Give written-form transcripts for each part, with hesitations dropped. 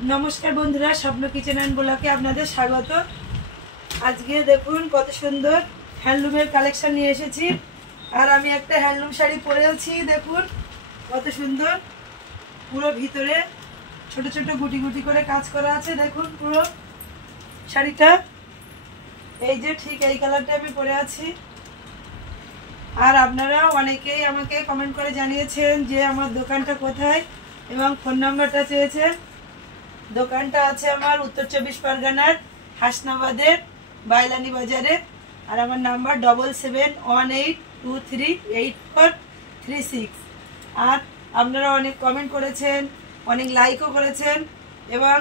नमस्कार बंधुरा स्वप्न किचन एंड ब्लगे आपनादेर स्वागत। आज के देखुन कत सुंदर हैंडलूमेर कालेक्शन निये एसेछि और आमी एकटा हैंडलूम शाड़ी परेछि। देखुन कत सुंदर पुरो भितरे छोटो छोटो गुटी गुटी करे काज करा आछे। देखुन पुरो शाड़ीटा এই যে ঠিক এই কালারটা আমি পরে আছি। আর আপনারা অনেকেই আমাকে কমেন্ট করে জানিয়েছেন যে আমার দোকানটা কোথায় এবং ফোন নাম্বারটা চেয়েছেন। দোকানটা আছে আমার উত্তর 24 পরগনার হাসনাবাদের বাইলানি বাজারে। আর আমার নাম্বার 7718238436। আর আপনারা অনেক কমেন্ট করেছেন, অনেক লাইকও করেছেন এবং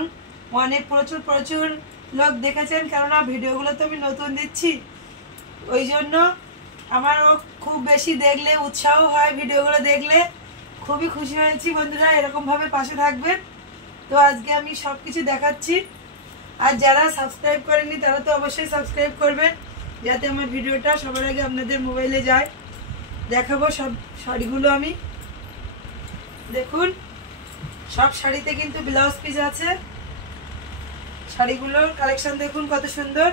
অনেক প্রচুর প্রচুর লোক দেখেছেন। কেননা ভিডিওগুলো তো আমি নতুন দিচ্ছি, ওই জন্য আমারও খুব বেশি দেখলে উৎসাহ হয়। ভিডিওগুলো দেখলে খুবই খুশি হয়েছি। বন্ধুরা এরকমভাবে পাশে থাকবেন। তো আজকে আমি সব কিছু দেখাচ্ছি। আর যারা সাবস্ক্রাইব করেননি তারা তো অবশ্যই সাবস্ক্রাইব করবেন, যাতে আমার ভিডিওটা সবার আগে আপনাদের মোবাইলে যায়। দেখাবো সব শাড়িগুলো আমি। দেখুন সব শাড়িতে কিন্তু ব্লাউজ পিস আছে। শাড়িগুলোর কালেকশন দেখুন কত সুন্দর,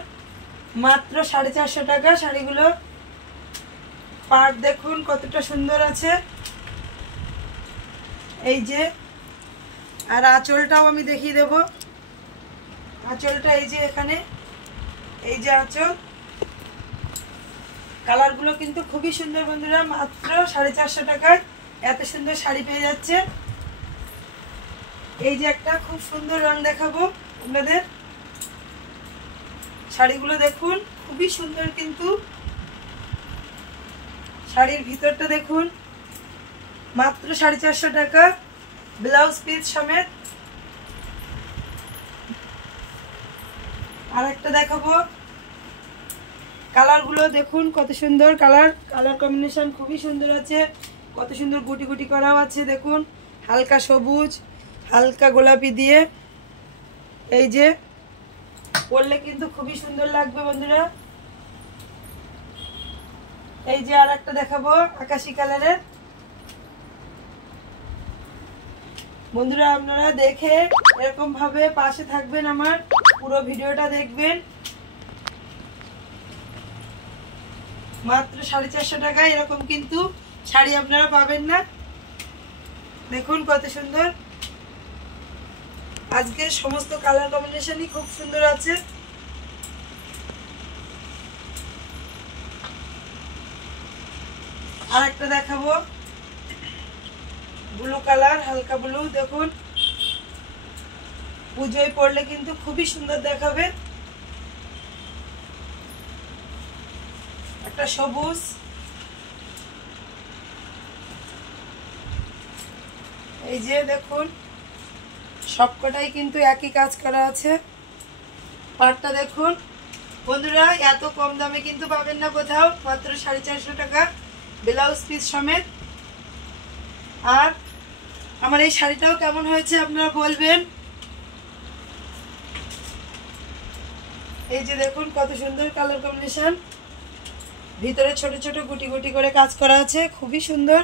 মাত্র 450 টাকা। শাড়িগুলো পাট দেখুন কতটা সুন্দর আছে। এই যে আর আঁচলটাও আমি দেখিয়ে দেব। আঁচলটা এই যে এখানে, এই যে আঁচল, কালারগুলো কিন্তু খুবই সুন্দর। বন্ধুরা মাত্র 450 টাকায় এত সুন্দর শাড়ি পেয়ে যাচ্ছে। এই যে একটা খুব সুন্দর রং দেখাবো আপনাদের। শাড়িগুলো দেখুন খুবই সুন্দর, কিন্তু শাড়ির ভিতরটা দেখুন মাত্র 450 টাকা, ব্লাউজ পিস সমেত। আর একটা দেখাবো, কালারগুলো দেখুন কত সুন্দর কালার। কালার কম্বিনেশন খুবই সুন্দর আছে, কত সুন্দর গুটি গুটি করাও আছে। দেখুন হালকা সবুজ, হালকা গোলাপি দিয়ে। এই যে পরলে কিন্তু খুবই সুন্দর লাগবে বন্ধুরা। এই যে আর একটা দেখাবো আকাশি কালারের। বন্ধুরা আপনারা দেখে এরকম ভাবে পাশে থাকবেন, আমার পুরো ভিডিওটা দেখবেন। মাত্র 450 টাকায় এরকম কিন্তু শাড়ি আপনারা পাবেন না। দেখুন কত সুন্দর। আজকে সমস্ত কালার কম্বিনেশনই খুব সুন্দর আছে। আর একটা দেখাবো ব্লু কালার, হালকা ব্লু। দেখুন পুজোয় পরলে কিন্তু খুবই সুন্দর দেখাবে। একটা সবুজ, এই যে দেখুন সবকটাই কিন্তু একই কাজ করা আছে। পাটটা দেখুন বন্ধুরা, এত কম দামে কিন্তু পাবেন না কোথাও, মাত্র 450 টাকা, ব্লাউজ পিস সমেত। আর আমার এই শাড়িটাও কেমন হয়েছে আপনারা বলবেন। এই যে দেখুন কত সুন্দর কালার কম্বিনেশন, ভিতরে ছোট ছোট গুটি গুটি করে কাজ করা আছে, খুবই সুন্দর।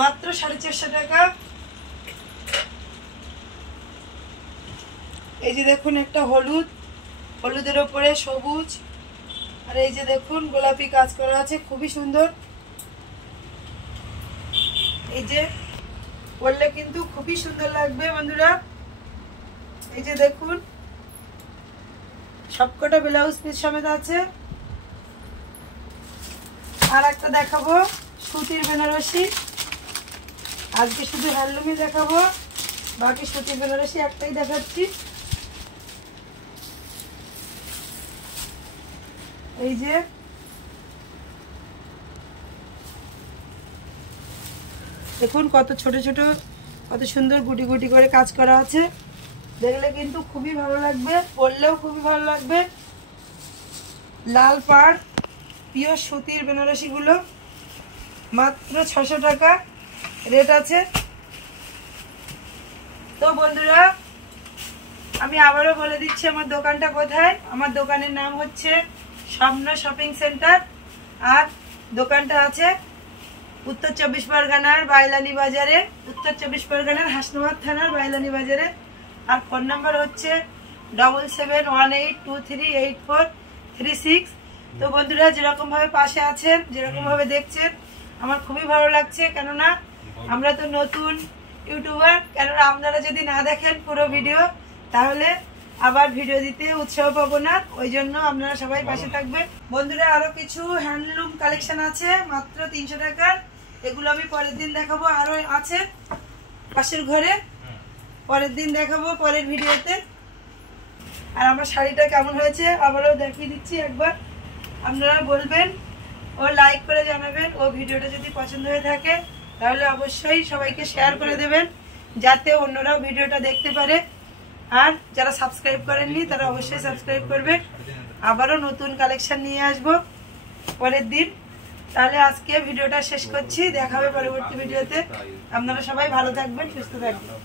মাত্র 450 টাকা। এই যে দেখুন একটা হলুদ, হলুদের ওপরে সবুজ, আর এই যে দেখুন গোলাপি কাজ করা আছে, খুবই সুন্দর। এই যে পরলে কিন্তু খুবই সুন্দর লাগবে বন্ধুরা। এই যে দেখুন সবকটা ব্লাউজ পিস সমেত আছে। আর একটা দেখাবো সুতির বেনারসি। আজকে শুধু হ্যান্ডলুমই দেখাবো, বাকি সুতির বেনারসি একটাই দেখাচ্ছি। এই যে দেখুন কত ছোট ছোট, কত সুন্দর গুটি গুটি করে কাজ করা আছে। দেখলে কিন্তু খুবই ভালো লাগবে, পরলেও খুবই ভালো লাগবে। লাল পাড় পিওর সুতির বেনারসিগুলো মাত্র 600 টাকা রেট আছে। তো বন্ধুরা আমি আবারও বলে দিচ্ছি আমার দোকানটা কোথায়। আমার দোকানের নাম হচ্ছে স্বপ্ন শপিং সেন্টার। আর দোকানটা আছে উত্তর 24 পরগনার বাইলানি বাজারে, উত্তর 24 পরগনার হাসনাবাদ থানার বাইলানি বাজারে। আর ফোন নাম্বার হচ্ছে 7718238436। তো বন্ধুরা, যেরকম ভাবে পাশে আছেন, যেরকম ভাবে দেখছেন, আমার খুবই ভালো লাগছে। কেননা আমরা তো নতুন ইউটিউবার, কেননা আপনারা যদি না দেখেন পুরো ভিডিও তাহলে আবার ভিডিও দিতে উৎসাহ পাবো না। ওই জন্য আপনারা সবাই পাশে থাকবেন। বন্ধুরা, আরো কিছু হ্যান্ডলুম কালেকশন আছে মাত্র 300 টাকার। এগুলো আমি পরের দিন দেখাবো। আরো আছে পাশের ঘরে, পরের দিন দেখাবো পরের ভিডিওতে। আর আমার শাড়িটা কেমন হয়েছে আবারও দেখিয়ে দিচ্ছি একবার। আপনারা বলবেন ও লাইক করে জানাবেন। ও ভিডিওটা যদি পছন্দ হয়ে থাকে তাহলে অবশ্যই সবাইকে শেয়ার করে দেবেন, যাতে অন্যরাও ভিডিওটা দেখতে পারে। আর যারা সাবস্ক্রাইব করেননি তারা অবশ্যই সাবস্ক্রাইব করবে। আবারও নতুন কালেকশন নিয়ে আসবো পরের দিন। তাহলে আজকে ভিডিওটা শেষ করছি, দেখা হবে পরবর্তী ভিডিওতে। আপনারা সবাই ভালো থাকবেন, সুস্থ থাকবেন।